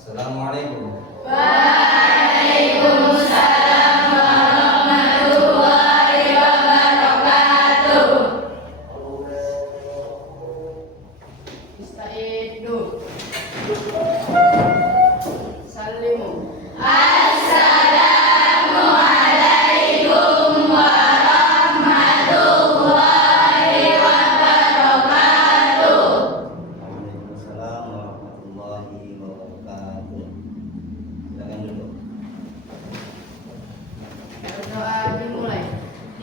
Assalamualaikum. Waalaikumsalam warahmatullahi wabarakatuh. Istaidu. Salimu. Assalamualaikum warahmatullahi wabarakatuh. Waalaikumsalam warahmatullahi wabarakatuh. Silakan duduk. Doa dimulai.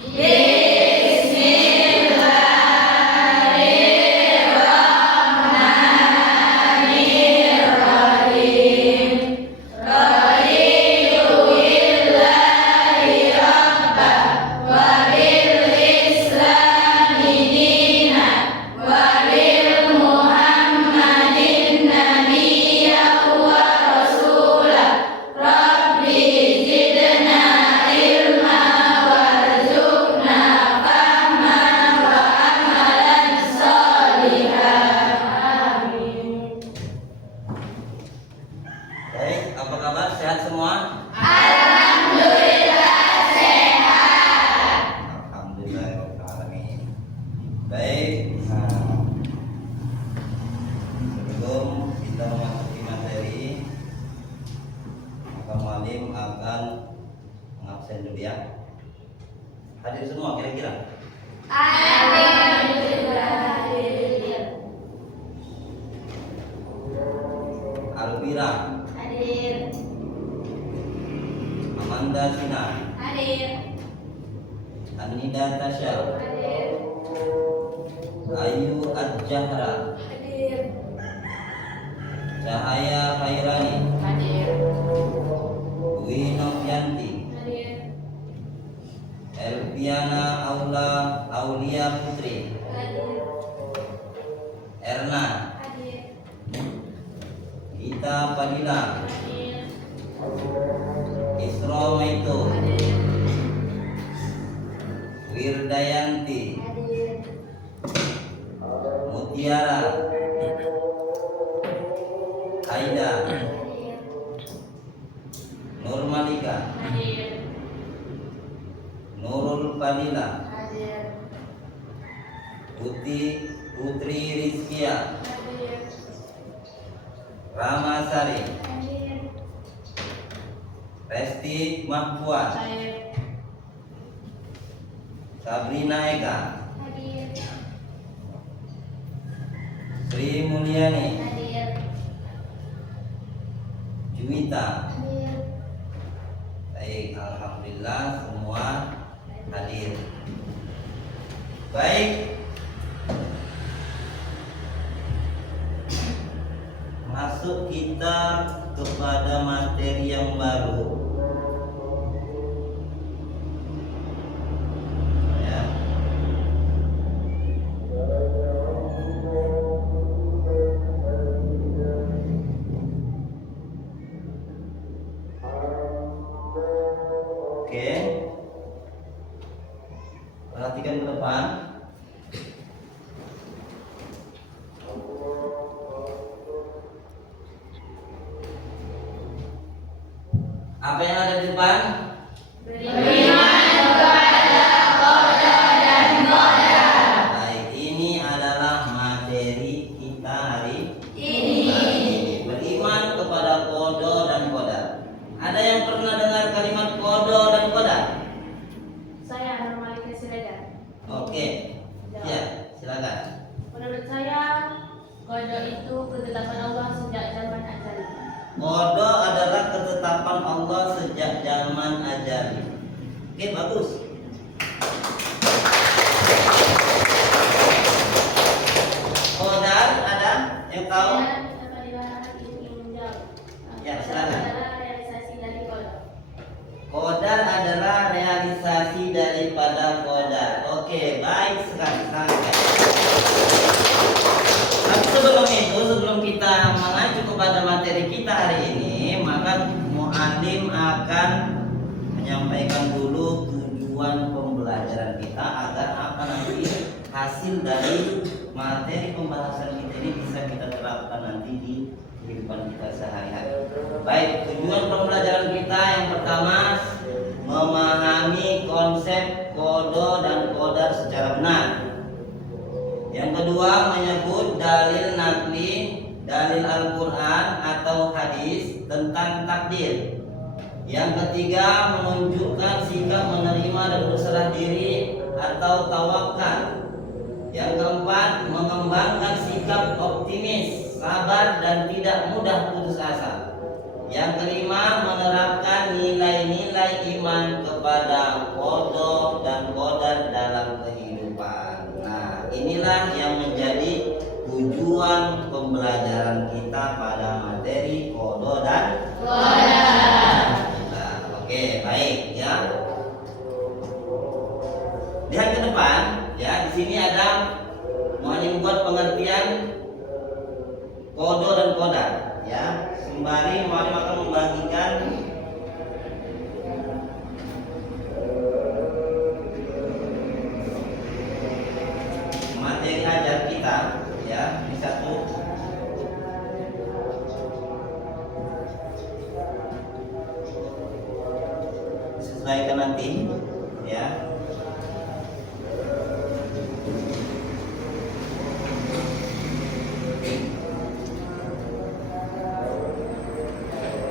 Bismillahirrahmanirrahim. Raditu billahi rabba wa bil islami dinan wa bil muhammadin nabiyyan wa rasulah. Rabbi zidna ilma warzuqna fahman wa amalan sholihan. Amin. Baik, apa kabar? Sehat semua? Alhamdulillah sehat. Alhamdulillahirrahmanirrahim. Baik, sebelum kita memasuki materi, maka mualim akan mengabsen dulu ya. Hadir semua kira-kira? Alhamdulillah. Alvira, Hadir. Amanda Sinar, Hadir. Anida Tasya, Hadir. Ayu Adjahra, Hadir. Cahaya Khairani, Hadir. Dwi Novianti, Hadir. Elviana Aulia Putri, Hadir. Erna, Hadir. Ita Padilla, Hadir. Isro Maito, Hadir. Wirdayanti, Hadir. Mutiara, Aida, Hadir. Nur Malika, Hadir. Nurul Padilla, Hadir. Putri Rizkia, Hadir. Rama Sari, Hadir. Resti Mahfuad, Hadir. Sabrina Eka, Hadir. Sri Mulyani, Hadir. Juwita. Hadir. Baik, alhamdulillah semua hadir. Baik, masuk kita kepada materi yang baru. Ya. Oke. Perhatikan ke depan. Apa yang ada di depan? Beriman kepada qada dan qadar. Baik, ini adalah materi kita hari Ini. beriman kepada kodo dan qadar. Ada yang pernah dengar kalimat kodo dan qadar? Saya Normalika Siregar. Oke, ya silakan. Menurut saya, qada itu ketetapan Allah sejak zaman azali. Kodo adalah ketetapan Allah sejak zaman azali. Oke, bagus. Qadar ada yang tahu? Ya, silakan. Realisasi dari qada. Qadar adalah realisasi daripada qadar. Oke, baik sekali. Tapi sebelum kita mengacu kepada materi kita hari ini, maka muallim akan menyampaikan dulu tujuan pembelajaran kita agar apa nanti hasil dari materi pembahasan kita ini bisa kita terapkan nanti di kehidupan kita sehari-hari. Baik, tujuan pembelajaran kita yang pertama memahami konsep kodo dan kodar secara benar. Yang kedua menyebut dalil nakli, dalil Al-Quran atau hadis tentang takdir. Yang ketiga menunjukkan sikap menerima dan berserah diri atau tawakal. Yang keempat mengembangkan sikap optimis, sabar dan tidak mudah putus asa. Yang kelima menerapkan nilai-nilai iman kepada qada dan qadar dalam kehidupan. Nah, inilah yang menjadi tujuan pembelajaran kita pada materi qada dan qadar. Nah, oke, baik ya. Lihat ke depan ya, di sini ada mau membuat pengertian qada dan qadar ya. Sembari Mu'alim akan membagikan materi ajar kita ya, di satu sesuaikan nanti ya.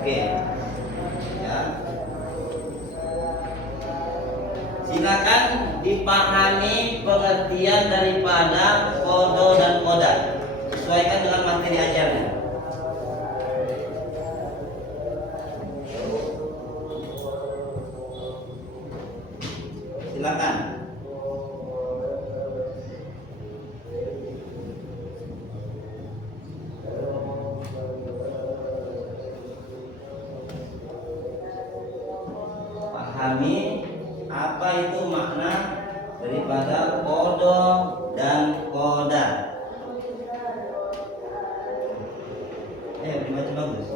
Oke, ya. Silakan dipahami pengertian daripada kodo dan qadar. Sesuaikan dengan materi ajarnya. Silakan. Pahami apa itu makna daripada kodo dan qadar. Dibaca bagus.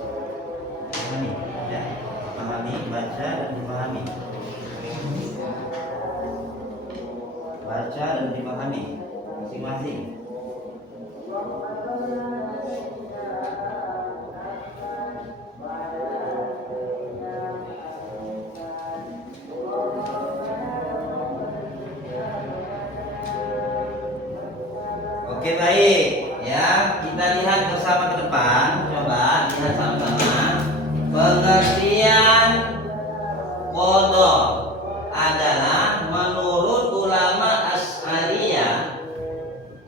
Pahami ya. Pahami, baca dan dipahami. Baca dan dipahami masing-masing. Oke, baik ya, kita lihat bersama ke depan. Coba lihat sama-sama pengertian qada adalah menurut ulama Asy'ariyah,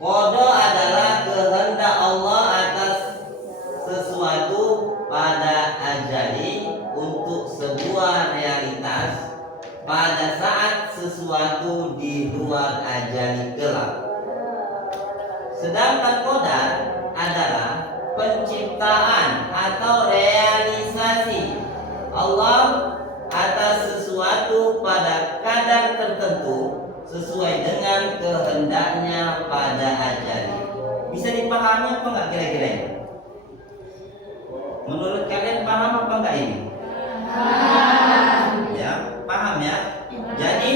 qada adalah kehendak Allah atas sesuatu pada ajali untuk sebuah realitas pada saat sesuatu di luar ajali kelak. Sedangkan qadar adalah penciptaan atau realisasi Allah atas sesuatu pada kadar tertentu sesuai dengan kehendaknya pada ajali. Bisa dipahami apa enggak kira-kira ini? Menurut kalian paham apa enggak ini? Paham. Ya, paham ya. Jadi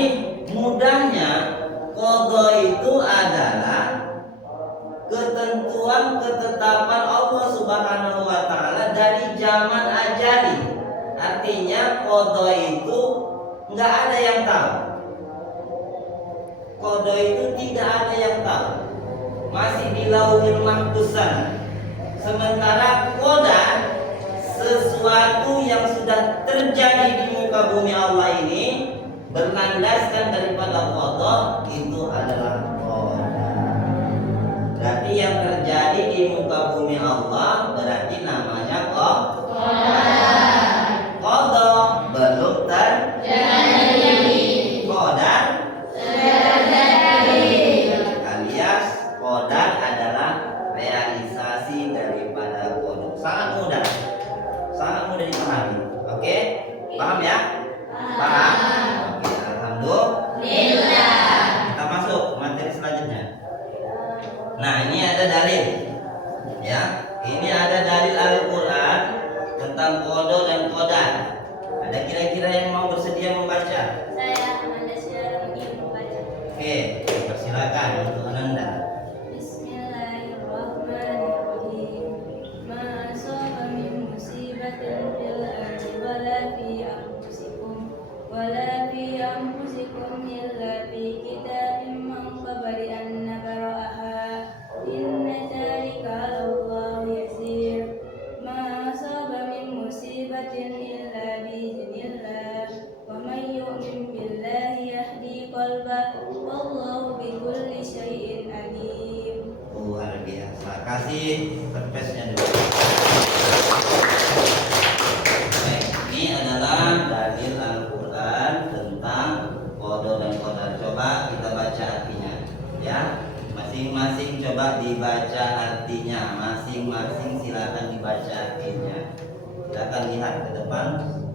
mudahnya qada itu adalah ketentuan ketetapan Allah Subhanahu wa taala dari zaman ajali. Artinya qada itu enggak ada yang tahu. Qada itu tidak ada yang tahu. Masih di lauhil mahfuz sana. Sementara qadar sesuatu yang sudah terjadi di muka bumi Allah ini berlandaskan daripada qada itu adalah berarti yang terjadi di muka bumi Allah berarti namanya qada belum terjadi. Qadar terjadi. Alias qadar adalah realisasi daripada qada. Sangat mudah dipahami. Oke? Paham ya? Paham? Oke, alhamdulillah. Kita masuk materi selanjutnya. Nah, ini ada dalil ya. Ini ada dalil Al-Quran tentang qada dan qadar. Ada kira-kira yang mau bersedia membaca? Saya Ananda Syara ingin membaca. Oke, persilakan untuk Ananda. Bismillahirrahmanirrahim. Ma asaba min musibatin fil baca artinya. Masing-masing silakan dibaca artinya. Silakan lihat ke depan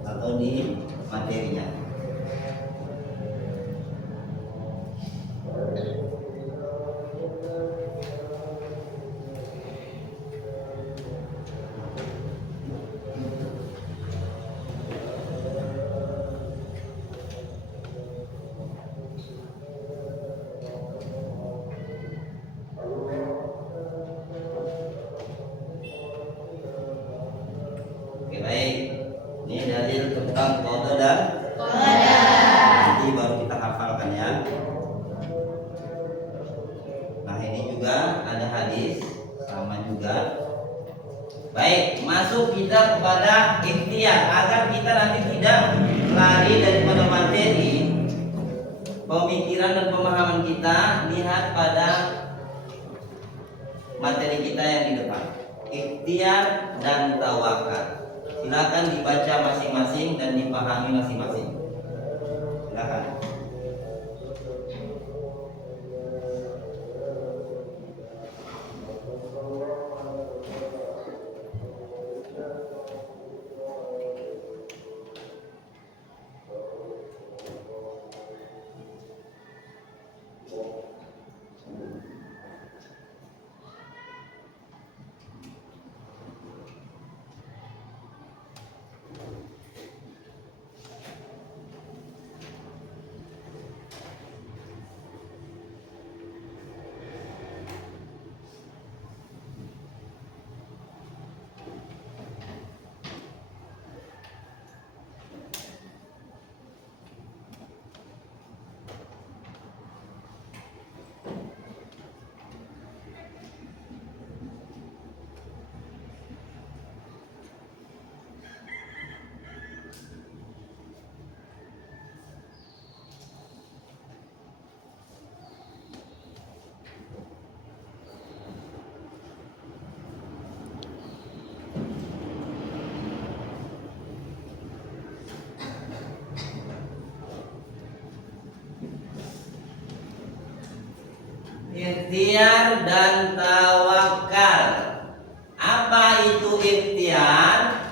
atau di materinya. Oke, baik. Ini dalil tentang qada dan qada. Nanti baru kita hafalkan ya. Nah, ini juga ada hadis sama juga. Baik, masuk kita kepada ikhtiar agar kita nanti tidak lari daripada materi. Pemikiran dan pemahaman kita lihat pada materi kita yang di depan. Ikhtiar dan tawakal. Silakan dibaca masing-masing dan dipahami masing-masing. Silakan. Ikhtiar dan tawakal. Apa itu ikhtiar?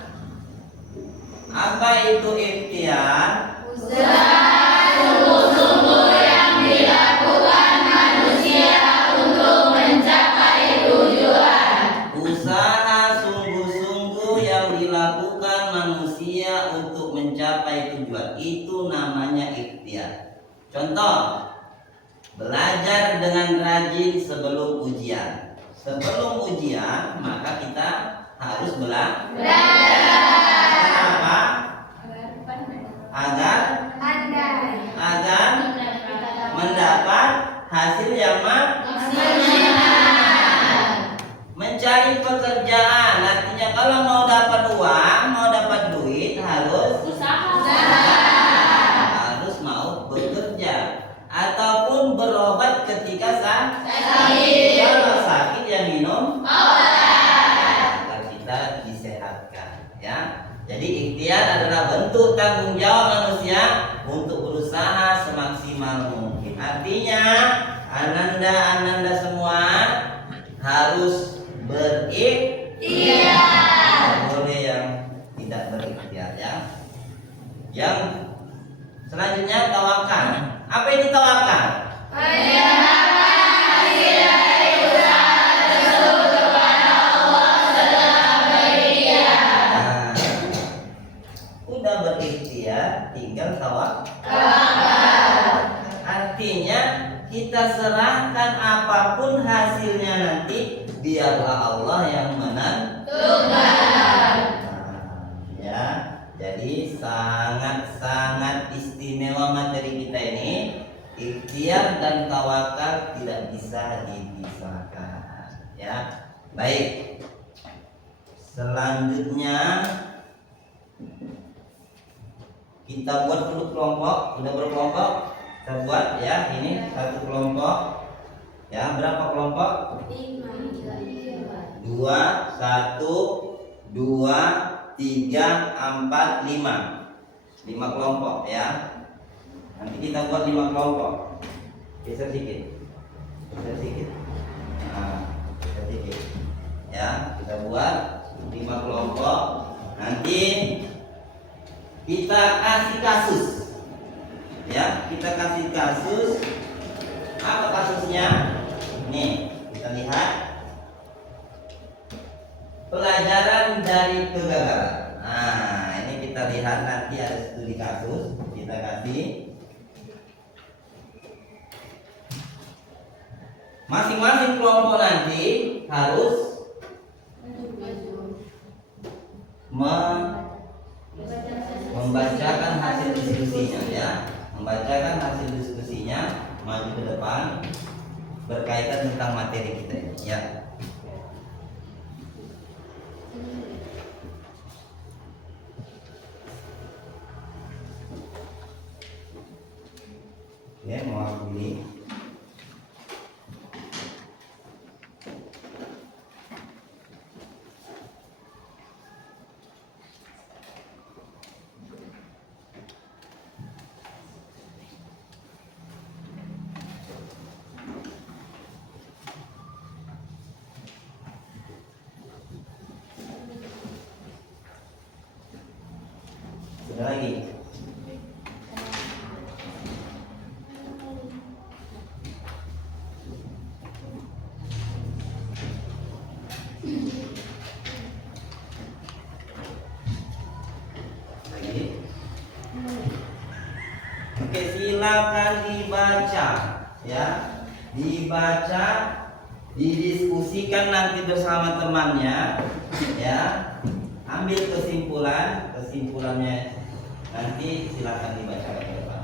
Apa itu ikhtiar? Usaha sungguh-sungguh yang dilakukan manusia untuk mencapai tujuan. Usaha sungguh-sungguh yang dilakukan manusia untuk mencapai tujuan. Itu namanya ikhtiar. Contoh, belajar dengan rajin sebelum ujian. Sebelum ujian, maka kita harus belajar. Kenapa? Agar mendapat hasil yang maksimal. Mencari pekerjaan, artinya kalau mau dapat uang, mau dapat duit harus harus mau bekerja. Ataupun berobat ketika sakit. Kalau sakit ya minum obat agar kita disehatkan ya. Jadi ikhtiar adalah bentuk tanggung jawab manusia untuk berusaha semaksimal mungkin. Artinya ananda semua harus berikhtiar. Boleh yang tidak berikhtiar ya. Yang selanjutnya tawakal. Apa itu tawakal? Menyerahkan hasil dari usaha tersebut kepada Allah setelah berikhtiar. Nah, udah berikhtiar, tinggal tawakal. Artinya kita serahkan apapun hasilnya nanti, biarlah Allah yang menentukan. Ya, jadi sangat-sangat istimewa materi kita ini. Ikhtiar dan tawakal tidak bisa dipisahkan ya. Baik, selanjutnya kita buat dulu kelompok. Sudah berkelompok kita buat ya. Ini satu kelompok ya. Berapa kelompok? 2, 1, 2, 3, 4, 5 kelompok ya. Nanti kita buat 5 kelompok. Geser sedikit. Nah, ketik ya. Kita buat 5 kelompok. Nanti kita kasih kasus ya, kita kasih kasus. Apa kasusnya? Nih, kita lihat pelajaran dari kegagalan. Nah, ini kita lihat nanti ada studi kasus. Kita kasih masing-masing kelompok nanti harus membacakan hasil diskusinya ya, membacakan hasil diskusinya, maju ke depan berkaitan tentang materi kita ini ya. Oke, mau aku pilih. Ada lagi. Lagi. Oke, silakan dibaca ya. Dibaca, didiskusikan nanti bersama temannya ya. Ambil kesimpulannya nanti silakan dibaca ke depan.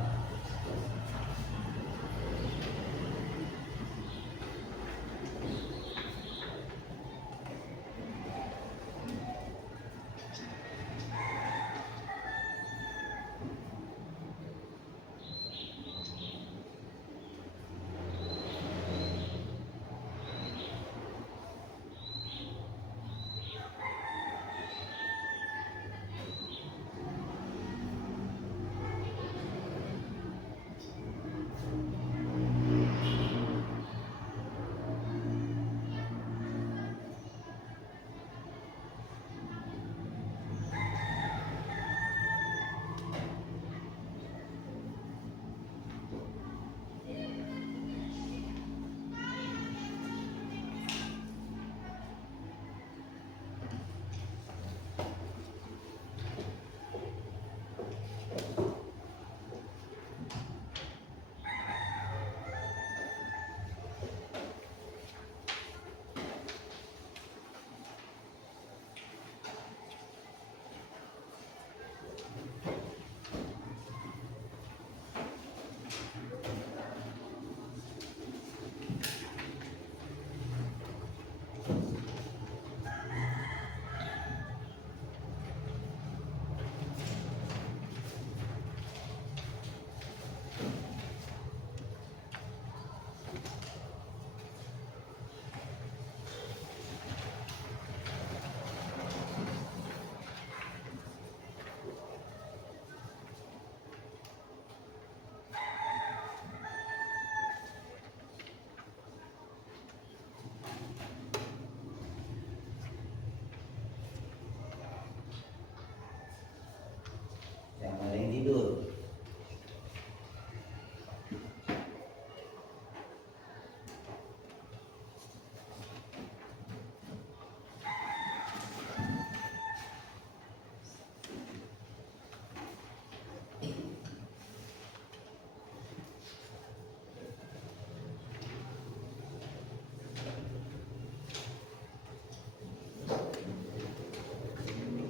Jangan ada yang tidur.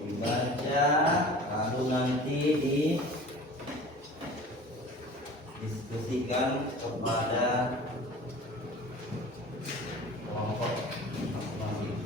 Dibaca, lalu nanti didiskusikan kepada kelompok masing-masing.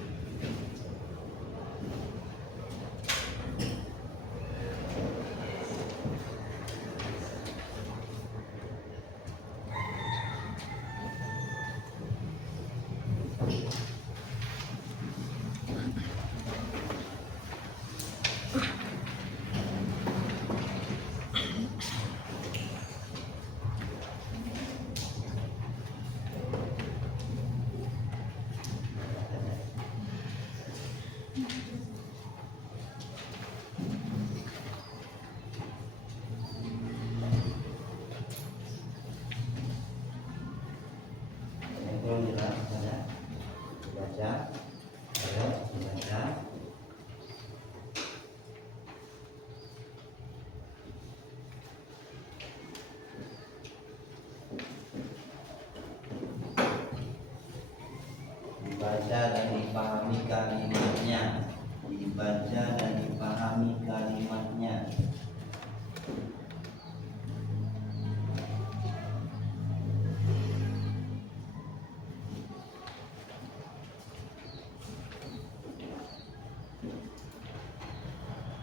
dibaca dan dipahami kalimatnya.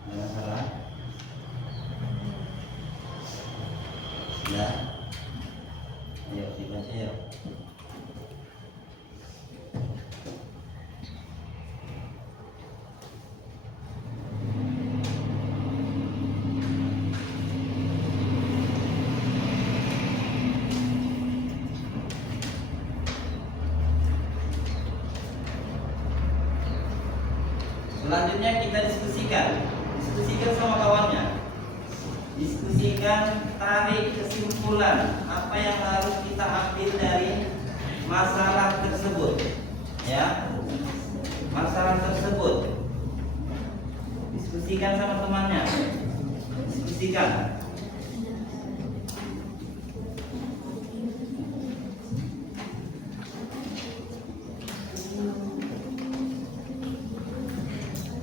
Ada masalah? Ya. Ayo dibaca yuk. Selanjutnya kita diskusikan sama kawannya. Diskusikan, tarik kesimpulan apa yang harus kita ambil dari masalah tersebut. Ya, masalah tersebut. Diskusikan sama temannya. Diskusikan.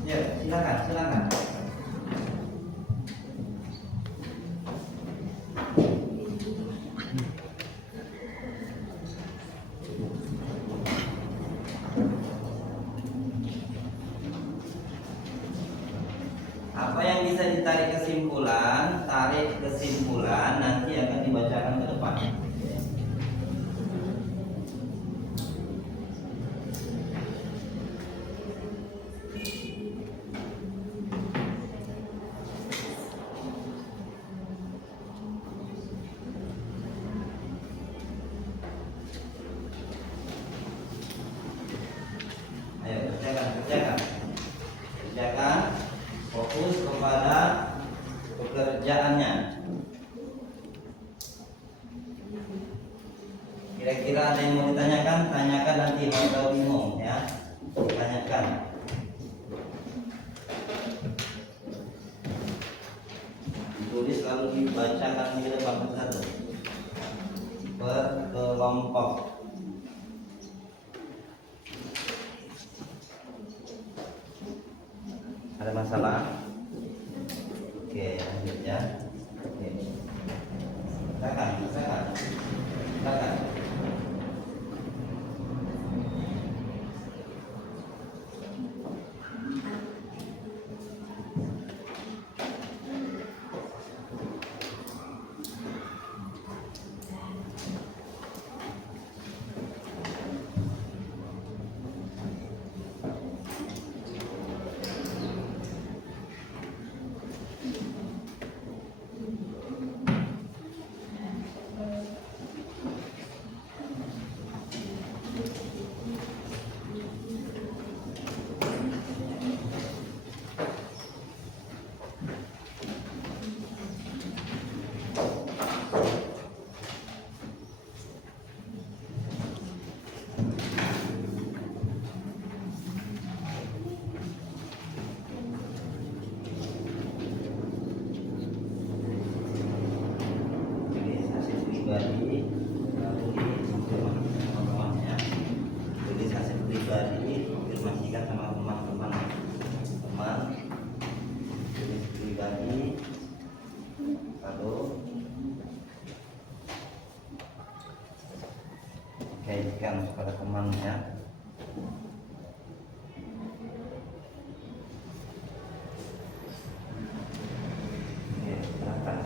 Ya, silakan. Apa yang bisa ditarik kesimpulan, tarik kesimpulan nanti akan dibacakan ke depan. Ayo kerjakan, fokus kepada pekerjaannya. Kira-kira ada yang mau ditanyakan? Tanyakan nanti kalau bingung ya. Tanyakan. Ditulis lalu dibacakan di depan satu. Berkelompok. Ada masalah? Oke, lanjut ya. Oke. Silakan. Pribadi lalu dikonfirmasikan sama temannya. Tulis hasil pribadi, konfirmasikan sama teman. Tulis pribadi lalu kaitkan kepada temannya. Oke, silakan.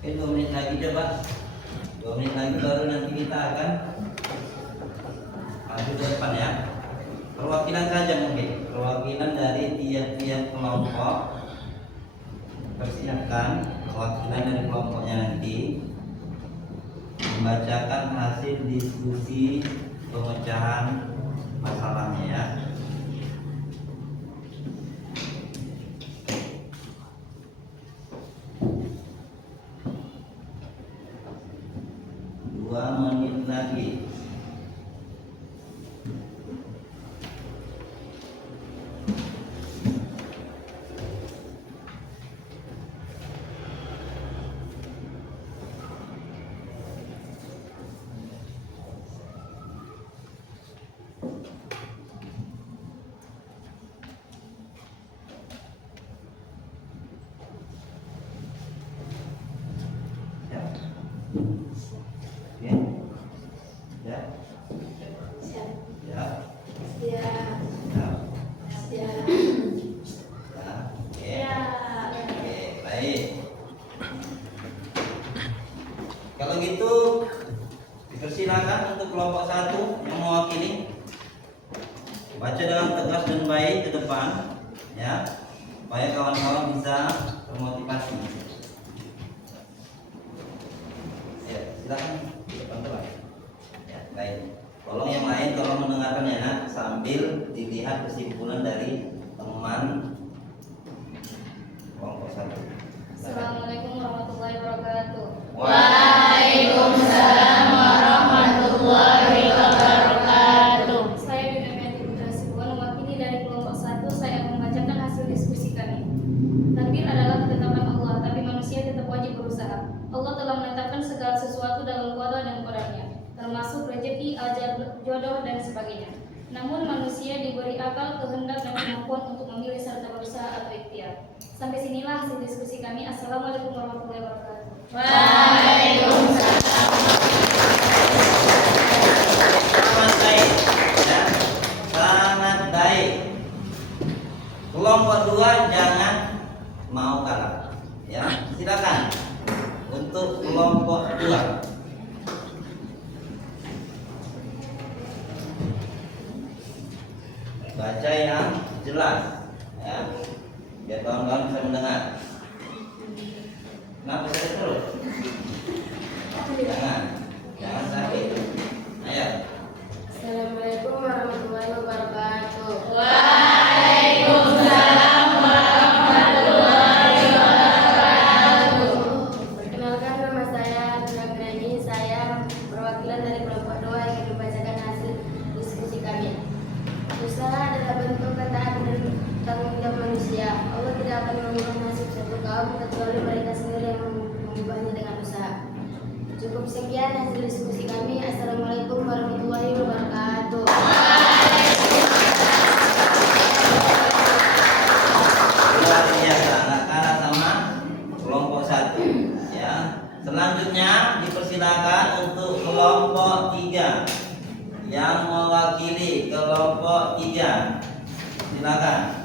Oke, 2 menit lagi coba. 2 menit lagi baru nanti kita akan maju ke depan ya. Perwakilan saja mungkin. Perwakilan dari tiap-tiap kelompok. Persiapkan perwakilan dari kelompoknya nanti membacakan hasil diskusi pemecahan masalahnya ya. Dua menit lagi. Ya. Ya. Siap. Ya. Siap. Ya. Siap. Ya. Oke. Ya. Oke, baik. Kalau gitu dipersilakan untuk kelompok 1 yang mewakili baca dengan tegas dan baik ke depan ya, supaya kawan-kawan bisa termotivasi. Ya, silakan di depan teman. Ya, baik. Tolong yang lain tolong mendengarkan ya nak, sambil dilihat kesimpulan dari teman kelompok 1. Assalamualaikum warahmatullahi wabarakatuh. Waalaikumsalam warahmatullahi wabarakatuh. Saya Duniayanti Putra Sibuan, mewakili dari kelompok 1. Saya akan membacakan hasil diskusi kami. Takdir adalah ketetapan Allah, tapi manusia tetap wajib berusaha. Allah telah menetapkan segala sesuatu dalam qada dan qadarnya, termasuk rezeki, ajal, jodoh, dan sebagainya. Namun manusia diberi akal, kehendak, dan kemampuan untuk memilih serta berusaha atau ikhtiar. Sampai sinilah hasil diskusi kami. Assalamualaikum warahmatullahi wabarakatuh. Waalaikumsalam. Sangat baik ya. Sangat baik. Kelompok 2 jangan mau kalah ya. Silakan untuk kelompok 2. Baca yang jelas ya, biar kawan-kawan bisa mendengar. Kenapa saya terus? Jangan sakit. Ayo. Assalamualaikum warahmatullahi wabarakatuh. Waalaikumsalam warahmatullahi wabarakatuh. Perkenalkan, nama saya Nagrini. Saya perwakilan dari kelompok 2 yang ingin membacakan hasil diskusi kami. Usaha adalah bentuk ketaatan dan tanggung jawab manusia. Allah tidak akan mengubah nasib suatu kaum kecuali mereka sendiri yang mengubahnya dengan usaha. Cukup sekian hasil diskusi kami. Assalamualaikum warahmatullahi wabarakatuh. Luar biasa, nggak kalah sama kelompok 1 ya. Selanjutnya dipersilakan untuk kelompok 3 yang mewakili kelompok 3. Silakan.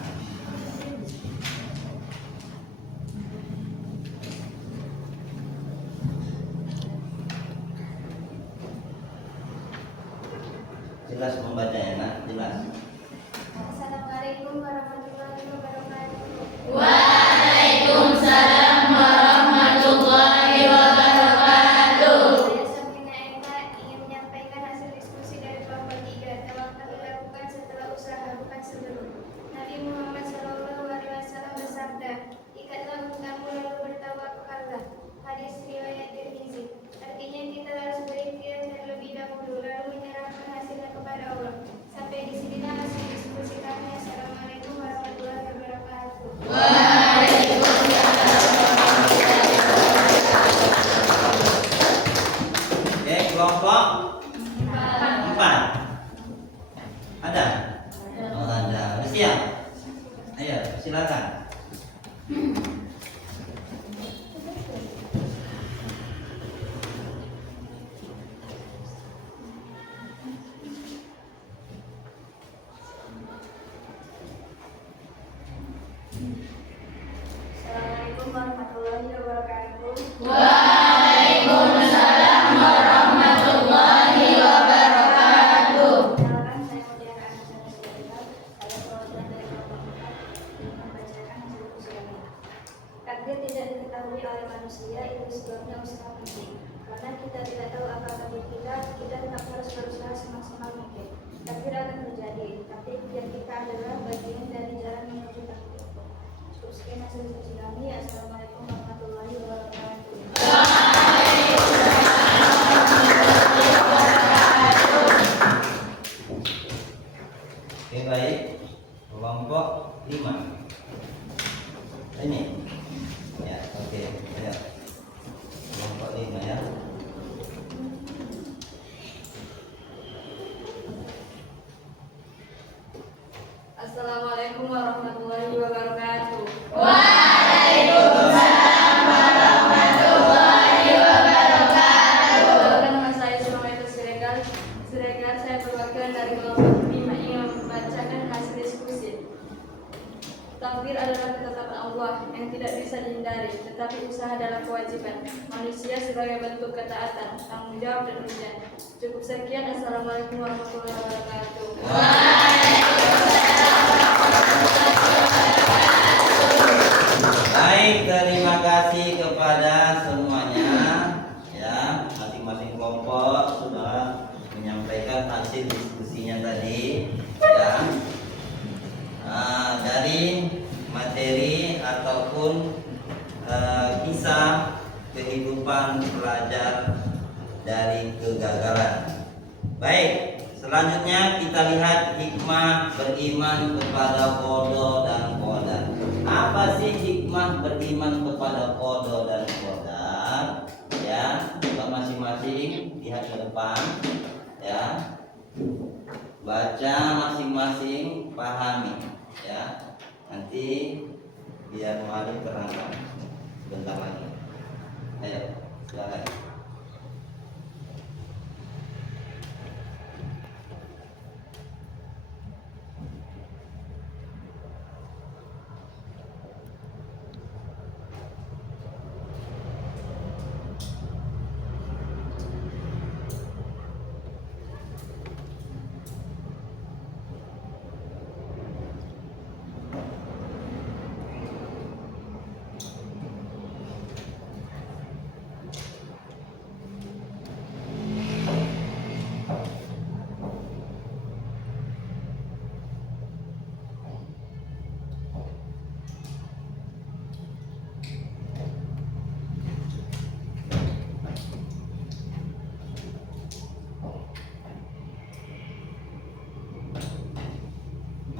Jelas membacanya nak, jelas. Assalamualaikum warahmatullahi wabarakatuh. Waalaikumsalam warahmatullahi wabarakatuh. Saya Sabrina Eka ingin menyampaikan hasil diskusi dari kelompok 3. Tawakal dilakukan setelah usaha, bukan sebelum. Nabi Muhammad SAW bersabda, ikatlah hutangmu lalu bertawakallah. Hadis riwayat Tirmizi. Artinya kita harus berikhtiar terlebih dahulu, lalu menyerahkan hasilnya kepada Allah. Sampai di sinilah hasil diskusi kami. Assalamualaikum warahmatullahi wabarakatuh. Oke, kelompok 4. Ada? Oh, ada. Udah siap? Ayo, silakan. Assalamualaikum warahmatullahi wabarakatuh. Waalaikumsalam diketahui oleh manusia itu sebabnya usaha penting. Karena kita tidak tahu apa takdir kita tetap harus berusaha semaksimal mungkin. Takdir akan terjadi, tapi ikhtiar kita adalah bagian dari jalan menuju takdir. Cukup sekian hasil diskusi kami. Assalamualaikum warahmatullahi wabarakatuh. Oke, baik. Kelompok 5. Ini. Ya, oke. Ya. Kelompok 5 ya. Assalamualaikum warahmatullahi wabarakatuh. Perkenalkan, nama saya Sumaita Siregar. Saya perwakilan dari kelompok 5 ingin membacakan hasil diskusi. Takdir adalah ketetapan Allah yang tidak bisa dihindari, tetapi usaha adalah kewajiban manusia sebagai bentuk ketaatan, tanggung jawab dan ujian. Cukup sekian. Assalamualaikum warahmatullahi wabarakatuh. Baik, terima kasih kepada semuanya. Ya, masing-masing kelompok sudah menyampaikan hasil diskusinya tadi. Ya. Dari materi ataupun kisah kehidupan pelajar dari kegagalan. Baik, selanjutnya kita lihat hikmah beriman kepada qada dan qadar. Apa sih hikmah beriman kepada qada dan qadar? Ya, coba masing-masing lihat ke depan. Ya. Baca masing-masing, pahami. Ya. Nanti biar mualim terangkan sebentar lagi. Ayo, silakan.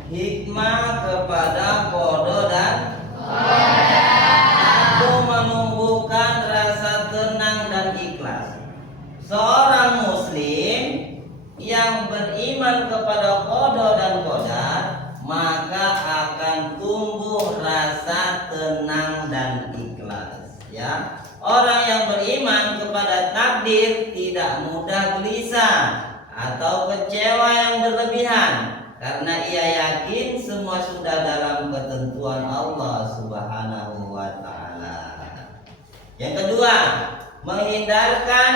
Hikmah kepada qada dan satu, menumbuhkan rasa tenang dan ikhlas. Seorang muslim yang beriman kepada qada dan qadar, maka akan tumbuh rasa tenang dan ikhlas. Ya, orang yang beriman kepada takdir tidak mudah gelisah atau kecewa yang berlebihan, karena ia yakin semua sudah dalam ketentuan Allah Subhanahu wa ta'ala. Yang kedua, menghindarkan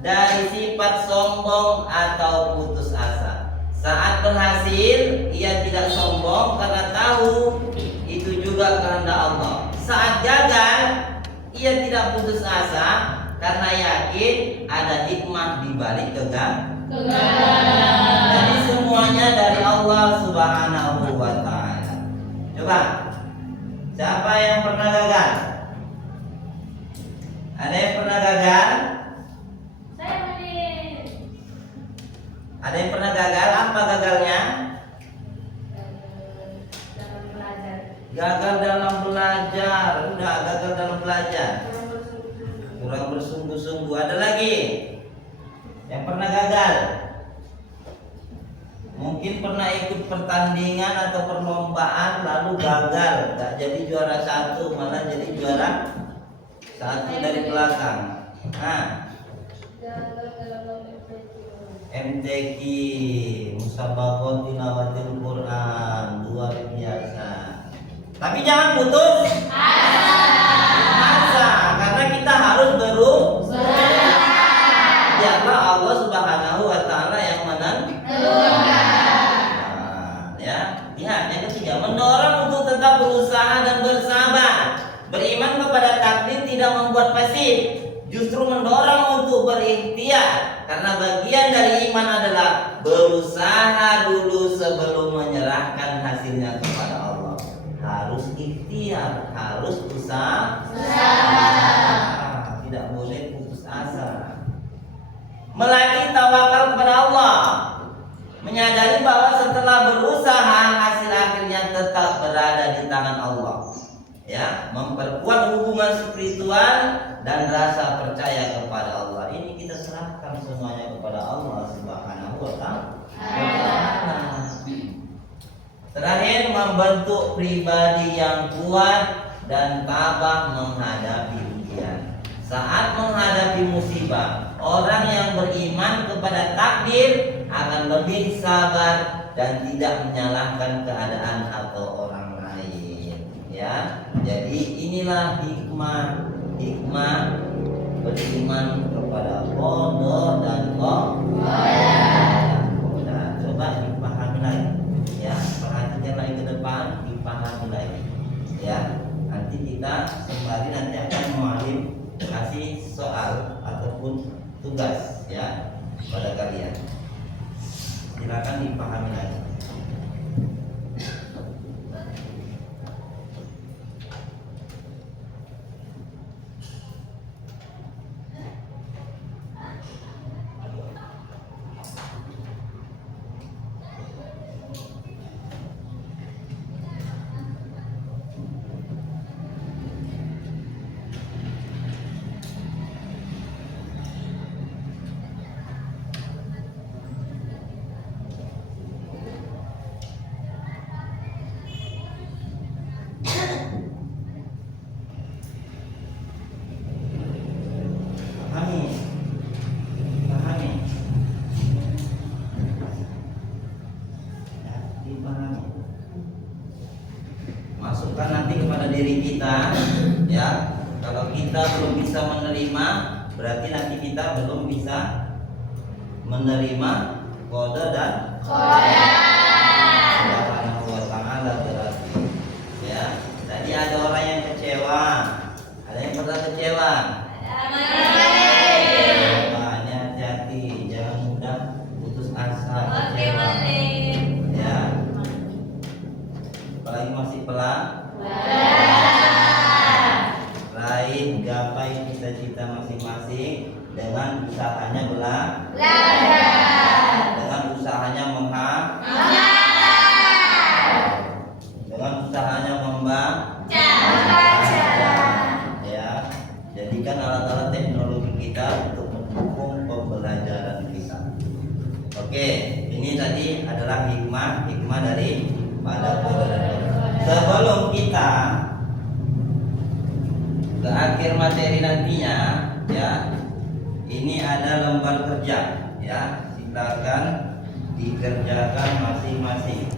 dari sifat sombong atau putus asa. Saat berhasil, ia tidak sombong karena tahu itu juga kehendak Allah. Saat gagal, ia tidak putus asa karena yakin ada hikmah di balik kegagalan. Jadi semuanya dari Allah Subhanahu wa ta'ala. Coba, siapa yang pernah gagal? Ada yang pernah gagal? Saya Malik. Ada yang pernah gagal? Apa gagalnya? Dalam belajar. Gagal dalam belajar. Udah, gagal dalam belajar. Kurang bersungguh-sungguh. Ada lagi yang pernah gagal? Mungkin pernah ikut pertandingan atau perlombaan lalu gagal, gak jadi juara satu, malah jadi juara satu dari belakang. Nah, MTQ, Musabaqah Tilawatil Quran, luar biasa. Tapi jangan putus asa, karena kita harus berusaha. Biarlah Allah Subhanahu wa ta'ala yang menentukan. Ya, lihat yang ketiga, mendorong untuk tetap berusaha dan bersabar. Beriman kepada takdir tidak membuat pasif, justru mendorong untuk berikhtiar. Karena bagian dari iman adalah berusaha dulu sebelum menyerahkan hasilnya kepada Allah. Harus ikhtiar, harus usaha. Tidak boleh putus asa. Melatih tawakal kepada Allah, menyadari bahwa setelah berusaha hasil akhirnya tetap berada di tangan Allah. Ya, memperkuat hubungan spiritual dan rasa percaya kepada Allah. Ini kita serahkan semuanya kepada Allah Subhanahu wa Ta'ala. Terakhir, membentuk pribadi yang kuat dan tabah menghadapi ujian. Saat menghadapi musibah, orang yang beriman kepada takdir akan lebih sabar dan tidak menyalahkan keadaan atau orang lain. Ya, jadi inilah hikmah beriman kepada qada dan qadar. Nah, coba dipahami lagi. Ya, perhatikan lagi ke depan, dipahami lagi. Ya, nanti kita sembari nanti akan mualim kasih soal ataupun tugas ya pada kalian. Silakan dipahami lagi. Masukkan nanti kepada diri kita, ya. Kalau kita belum bisa menerima, berarti nanti kita belum bisa menerima qada dan qadar Subhanahu wa ta'ala berarti. Ya. Tadi ada orang yang kecewa. Ada yang pernah kecewa? Hanya hati-hati, jangan mudah putus asa, kecewa. Ya. Apalagi masih pelan. Raih gapai cita-cita masing-masing dengan usahanya dengan usahanya dengan usahanya membaca. Ya, jadikan alat-alat teknologi kita untuk mendukung pembelajaran kita. Oke, ini tadi adalah hikmah dari pada sebelum kita ke akhir materi nantinya, ya, ini ada lembar kerja, ya, silakan dikerjakan masing-masing.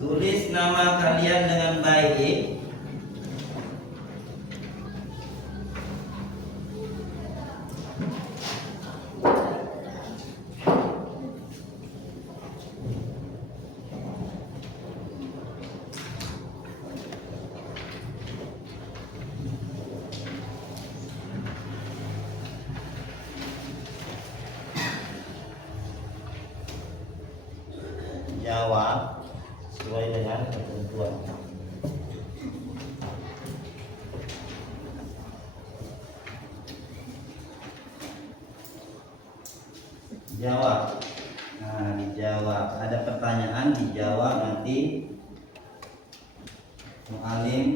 Tulis nama kalian dengan baik. Jawab sesuai dengan ketentuan. Jawab. Nah, dijawab. Ada pertanyaan dijawab nanti. Mu'alim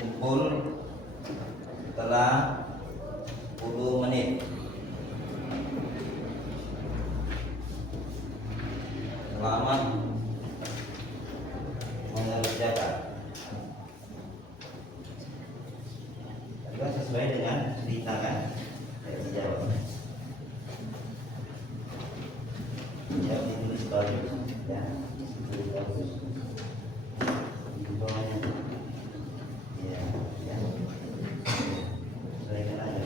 kumpul setelah 10 menit. Selamat mengerjakan. Juga sesuai dengan cerita kan? Dijawab. Jawab ditulis bagus, ya. Ditulis bagus. Di bawahnya, ya, ya. Sesuaikan aja.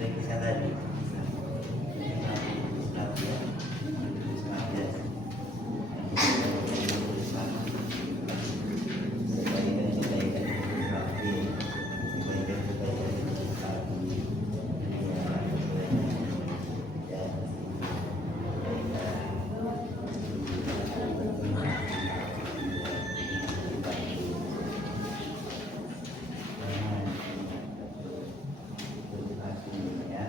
sesuai kisah tadi. Ya.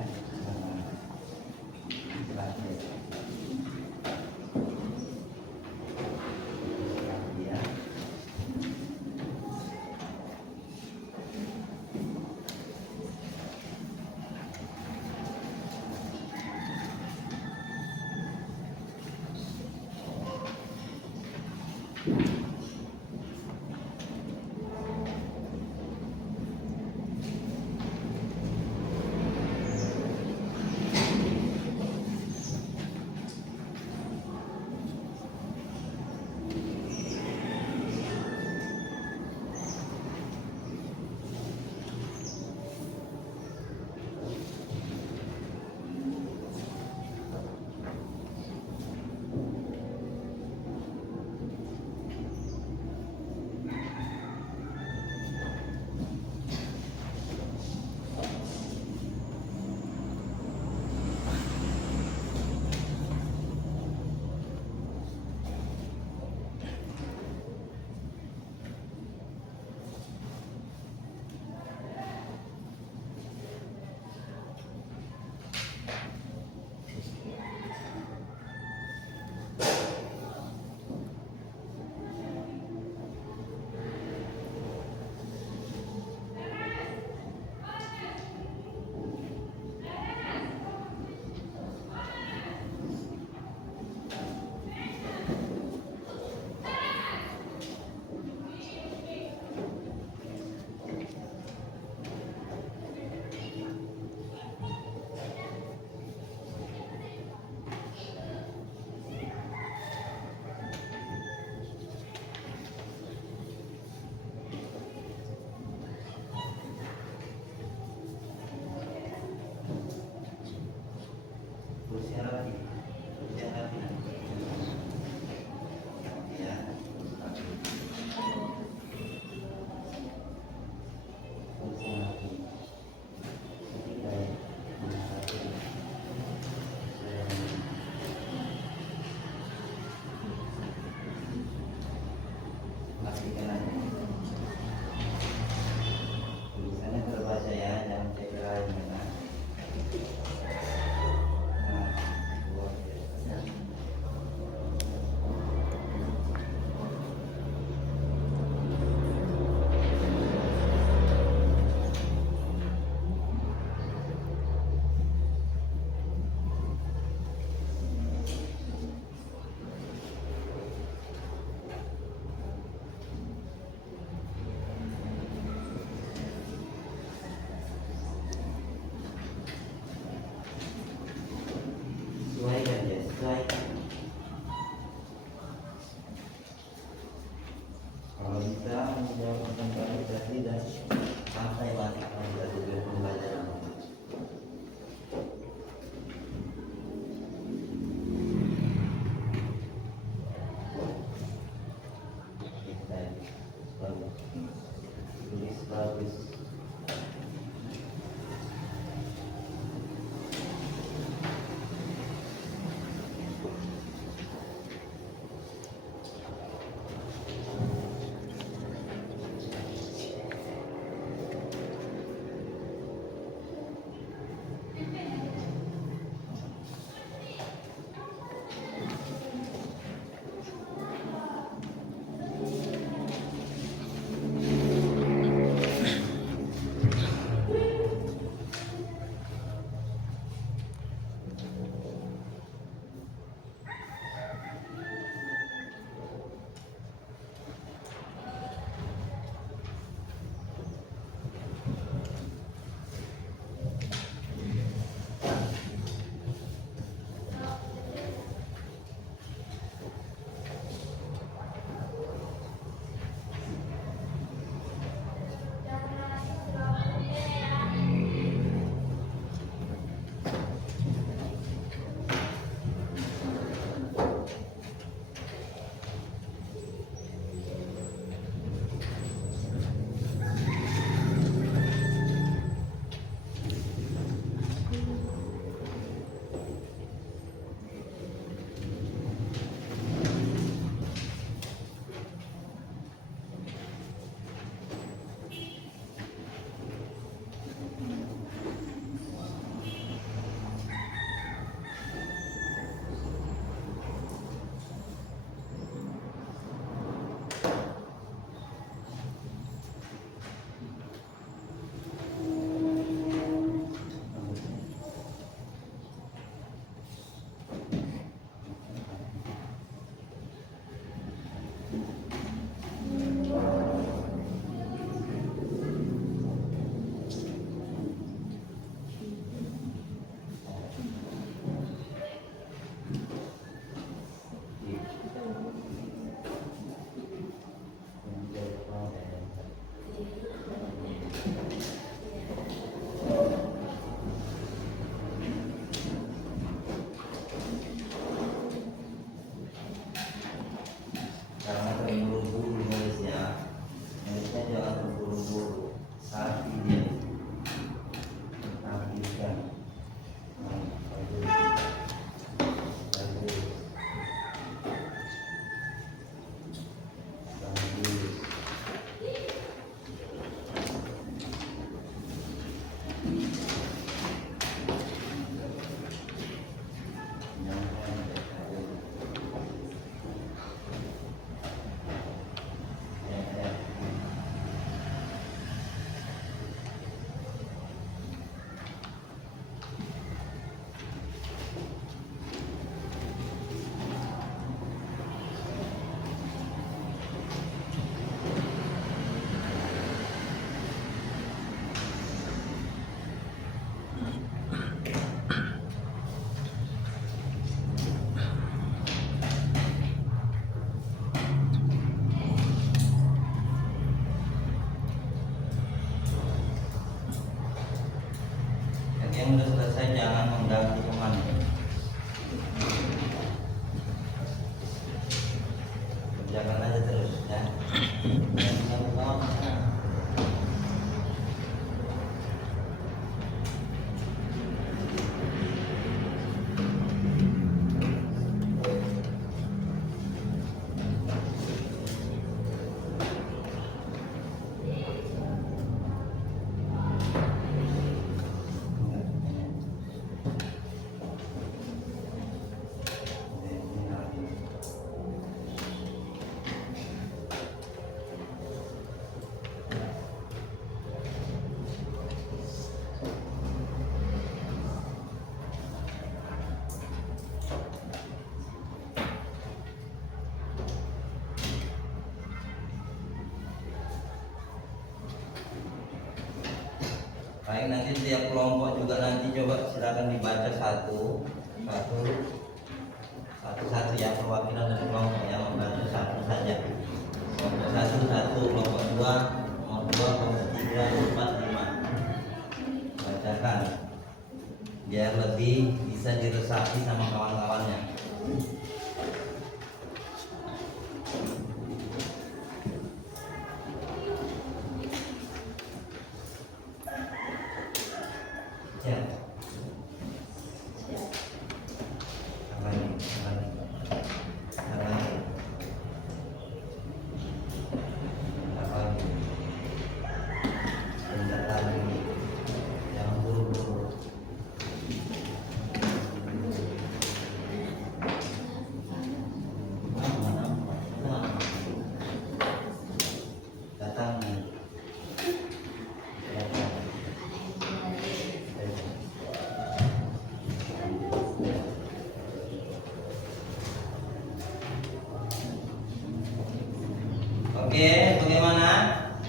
biasa jangan mengganggu teman. Kerjakan aja terus ya. Jangan ganggu kawan. Baik, nanti tiap kelompok juga nanti coba silakan dibaca satu ya, perwakilan dari kelompok yang membaca satu saja. Kelompok satu, kelompok dua, kelompok tiga, empat, lima. Bacakan biar lebih bisa diresapi sama kawan-kawannya. Ya. Jangan buru-buru. Datang. Oke, bagaimana?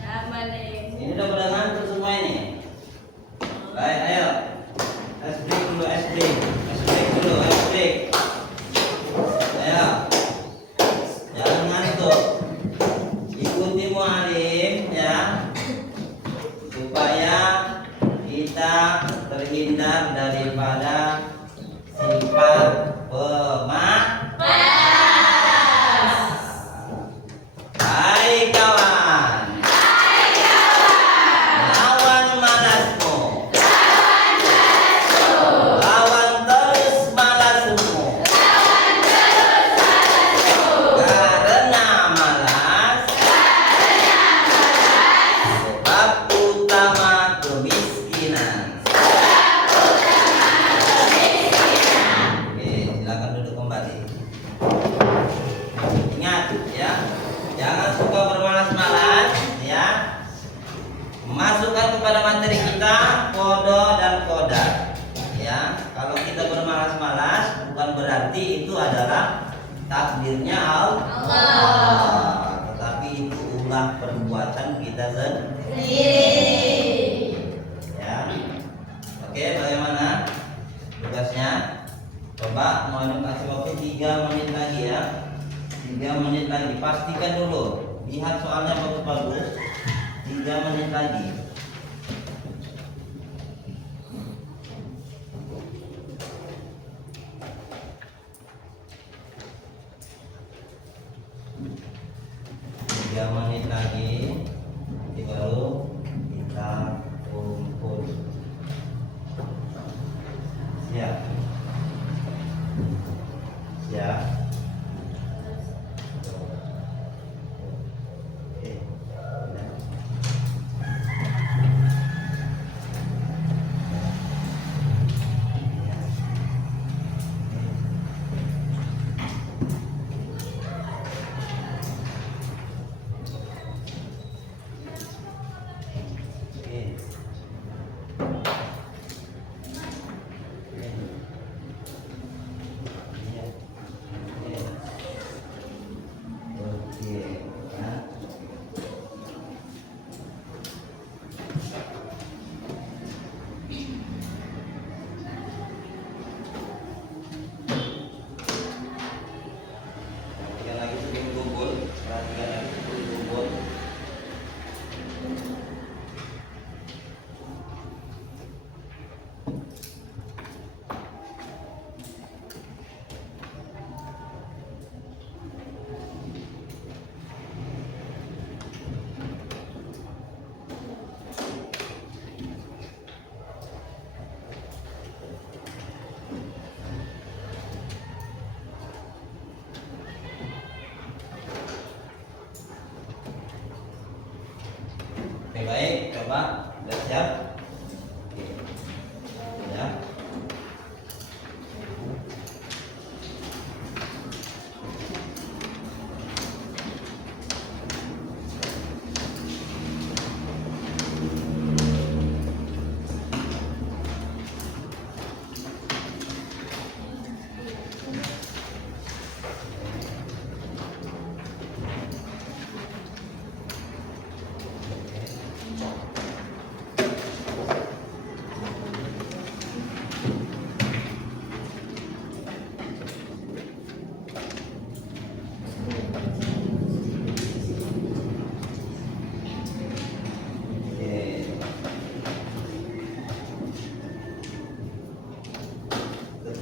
Aman deh. Ini udah pada ngantuk semua ini. Baik, ayo. Ice break dulu, ice break. Ice break dulu, ice break. Ayo. Jangan ngantuk. Ikuti mualim ya. Supaya kita terhindar daripada sifat pemalas. Hai kawan, lawan malasmu, lawan terus malasmu, karena malas sebab utama kemiskinan. Oke, silakan duduk kembali. Ingat ya, jangan suka bermalas-malas ya. Masukkan kepada materi kita kodo dan koda ya. Kalau kita bermalas-malas bukan berarti itu adalah takdirnya Allah, tetapi itu ulah perbuatan kita sendiri ya. Oke, bagaimana tugasnya? Coba mau kasih waktu 3 menit lagi ya. 3 menit lagi, pastikan dulu lihat soalnya bagus-bagus. 3 menit lagi. Nanti baru kita kumpul. Siap? Siap?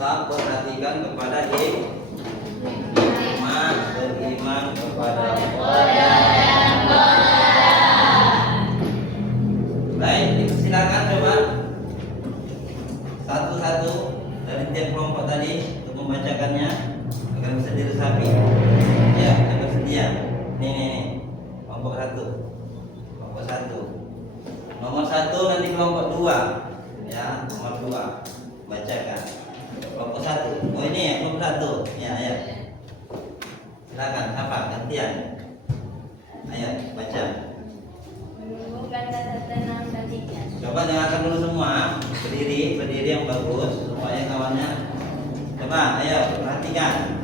tetap perhatikan kepada iman, beriman kepada baik, silakan coba satu-satu dari tiap kelompok tadi untuk membacakannya agar bisa diresapi. Ya, yang bersedia. Nih. Kelompok satu. Nomor satu nanti kelompok dua. Ya, nomor dua. Bacakan. Kelompok satu. Oh ini ya, kelompok satu. Ya. Silakan, siapa? Gantian. Ayo, baca. Menumbuhkan rasa tenang dan ikhlas. Coba dengarkan dulu semua. Berdiri yang bagus supaya kawannya. Coba, ayo perhatikan.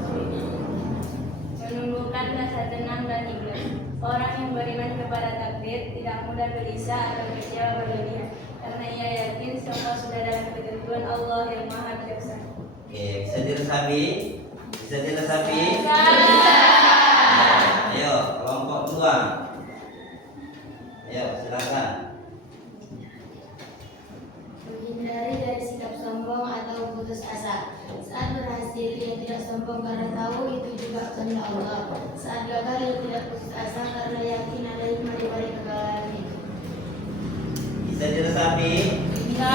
Menumbuhkan rasa tenang dan ikhlas. Orang yang beriman kepada takdir tidak mudah gelisah atau kecewa berlebihan, karena ia yakin semua sudah dalam ketentuan Allah yang Maha Bijaksana. Oke, bisa diresapi? Ayo, kelompok dua. Ayo, silakan. Menghindari dari sikap sombong atau putus asa. Saat berhasil, ia tidak sombong karena tahu itu juga kehendak Allah. Saat gagal, ia tidak putus asa karena yakin ada hikmah di balik kegagalan itu. Bisa diresapi? Bisa.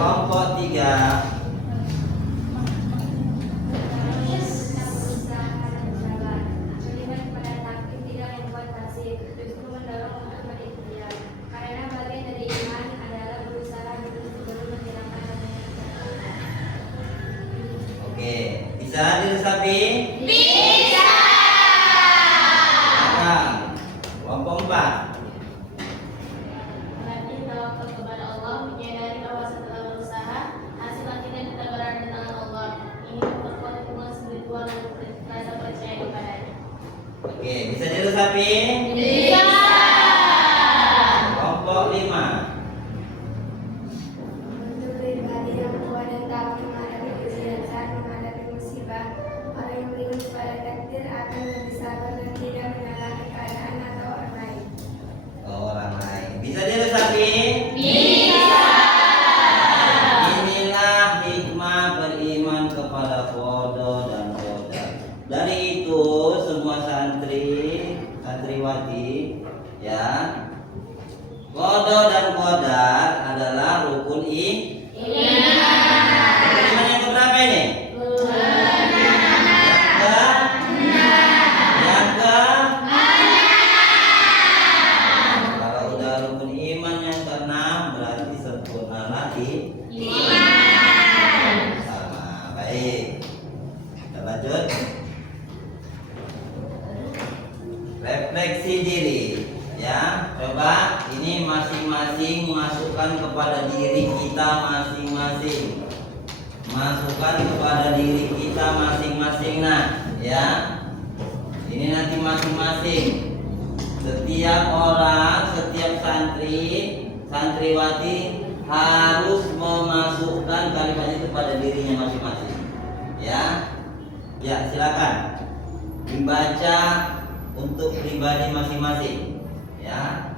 Kelompok tiga. Beriman kepada takdir tidak membuat hasil, justru mendorong untuk berikhtiar. Karena bagian dari iman adalah berusaha sebelum menghilangkan Oke, bisa diresapi? Bisa. Sekarang, kelompok empat. Berarti tawakal kepada Allah, menyadari bahwa setelah berusaha, hasil akhirnya kita berada di tangan Allah. Ini memperkuat hubungan spiritual dan rasa percaya kepadanya. Oke, bisa diresapi? Bisa. Kelompok lima. Untuk pribadi yang kuat dan tahu menghadapi ujian saat menghadapi musibah, orang yang beriman kepada takdir akan lebih sabar dan tidak menyalahkan keadaan atau orang lain. Orang lain. Bisa diresapi? Bisa. Inilah hikmah beriman kepada qada dan qadar. Dari itu semua santriwati ya, qada dan qadar adalah rukun iman yang keberapa ini? Yang ke kalau udah rukun iman yang keenam berarti sempurna lagi sama. Baik, kita lanjut. Refleksi diri ya, coba ini masing-masing masukkan kepada diri kita masing-masing. Masukkan kepada diri kita masing-masing. Nah ya, ini nanti masing-masing. Setiap orang, setiap santriwati harus memasukkan kalimat itu pada dirinya masing-masing. Ya, silakan dibaca untuk pribadi masing-masing. Ya.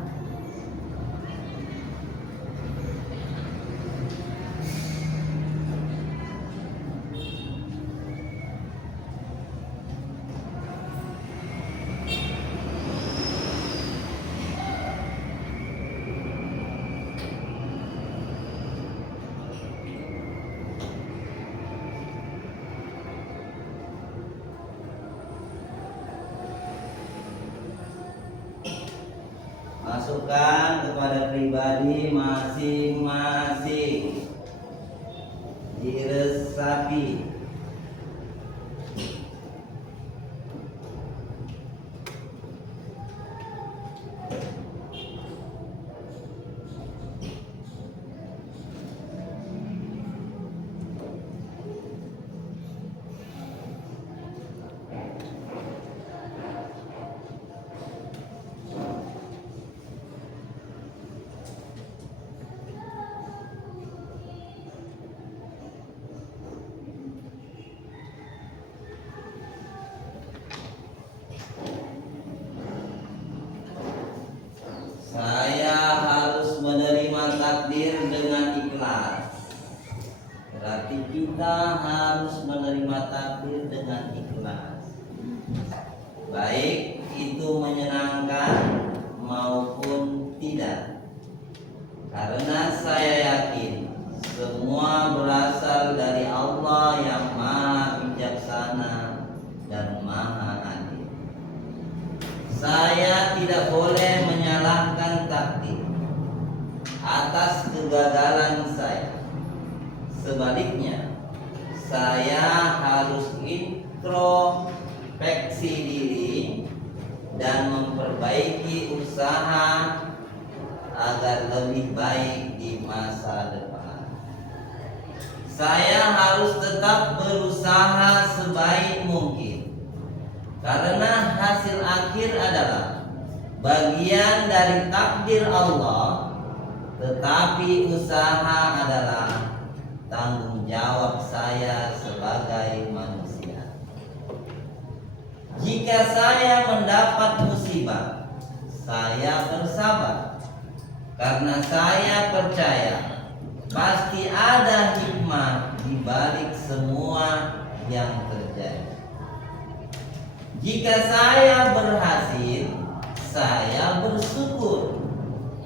Masukkan kepada pribadi masing-masing. Diresapi. Saya harus menerima takdir dengan berarti kita harus menerima takdir dengan ikhlas, baik itu menyenangkan maupun tidak. Karena saya yakin semua berasal dari Allah yang Maha Bijaksana dan Maha Adil. Saya tidak boleh menyalahkan takdir atas kegagalan saya. Sebaliknya, saya harus introspeksi diri dan memperbaiki usaha agar lebih baik di masa depan. Saya harus tetap berusaha sebaik mungkin, karena hasil akhir adalah bagian dari takdir Allah, tetapi usaha adalah tanggung jawab saya sebagai manusia. Jika saya mendapat musibah, saya bersabar, karena saya percaya pasti ada hikmah di balik semua yang terjadi. Jika saya berhasil, saya bersyukur,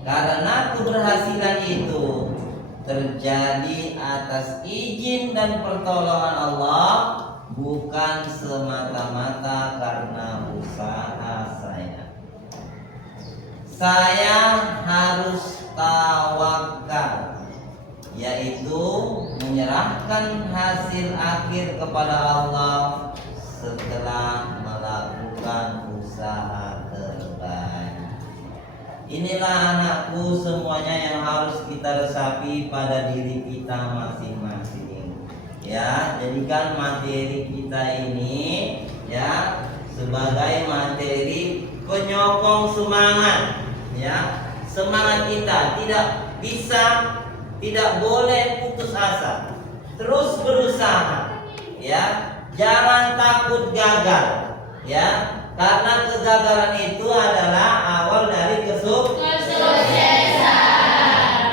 karena keberhasilan itu terjadi atas izin dan pertolongan Allah, bukan semata-mata karena usaha saya. Saya harus tawakal, yaitu menyerahkan hasil akhir kepada Allah setelah melakukan usaha terbaik. Inilah anakku semuanya yang harus kita resapi pada diri kita masing-masing. Ya, jadikan materi kita ini ya sebagai materi penyokong semangat. Ya, semangat kita tidak boleh putus asa, terus berusaha. Ya, jangan takut gagal. Ya, karena kegagalan itu adalah awal dari kesuksesan.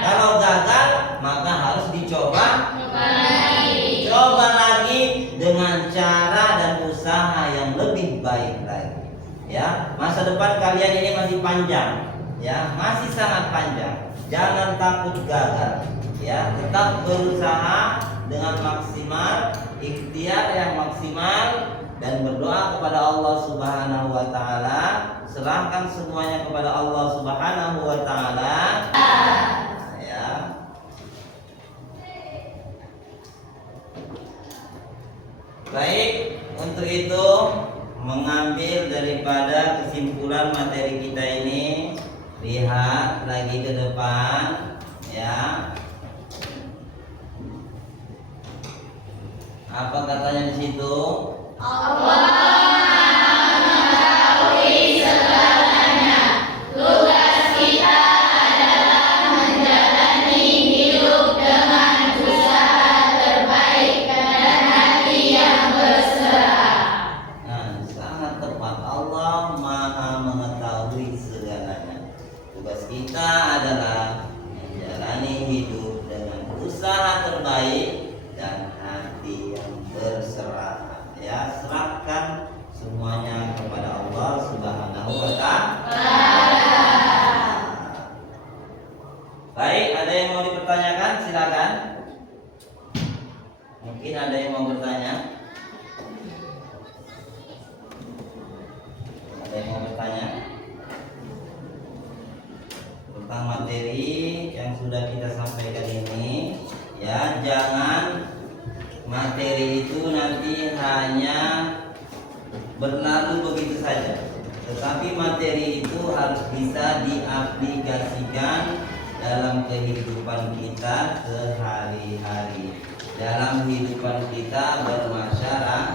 Kalau gagal, maka harus dicoba coba lagi dengan cara dan usaha yang lebih baik lagi. Ya, masa depan kalian ini masih panjang. Ya, masih sangat panjang. Jangan takut gagal. Ya, tetap berusaha dengan maksimal, ikhtiar yang maksimal, dan berdoa kepada Allah Subhanahu wa taala. Serahkan semuanya kepada Allah Subhanahu wa taala. Ya. Baik, untuk itu mengambil daripada kesimpulan materi kita ini, lihat lagi ke depan ya. Apa katanya di situ? Allah mengetahui segalanya. Tugas kita adalah menjalani hidup dengan usaha terbaik dan hati yang berserah. Nah, sangat tepat. Allah Maha mengetahui segalanya. Tugas kita adalah menjalani hidup dengan usaha terbaik dan hati yang berserah. Ya, serahkan semuanya kepada Allah Subhanahu wa taala. Baik, ada yang mau dipertanyakan? Silakan. Mungkin ada yang mau bertanya. Ada yang mau bertanya tentang materi yang sudah kita sampaikan ini? Ya, jangan materi itu nanti hanya berlalu begitu saja, tetapi materi itu harus bisa diaplikasikan dalam kehidupan kita sehari-hari, dalam kehidupan kita bermasyarakat.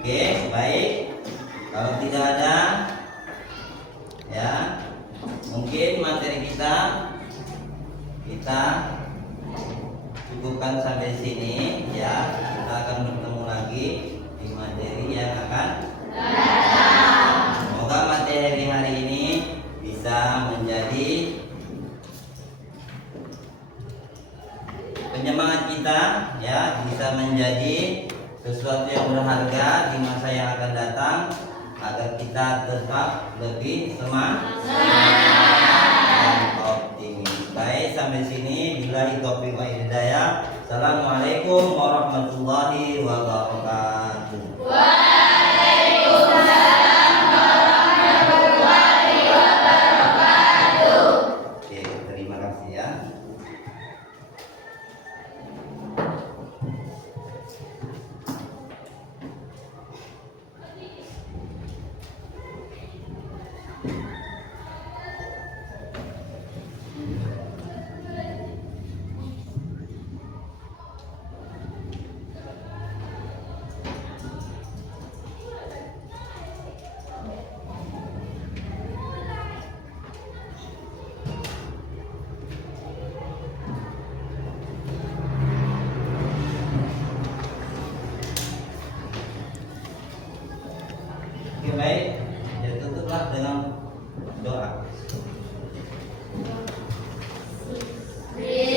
Oke, baik. Kalau tidak ada, ya, mungkin materi kita cukupkan sampai sini ya. Kita akan bertemu lagi di materi yang akan datang. Semoga materi hari ini bisa agar kita tetap lebih semangat dan optimis. Baik, sampai sini billahi taufiq wal hidayah. Assalamualaikum warahmatullahi wabarakatuh. Oke, terima kasih ya. Oke, baik, ya tutuplah dengan doa. Bismillahirrahmanirrahim.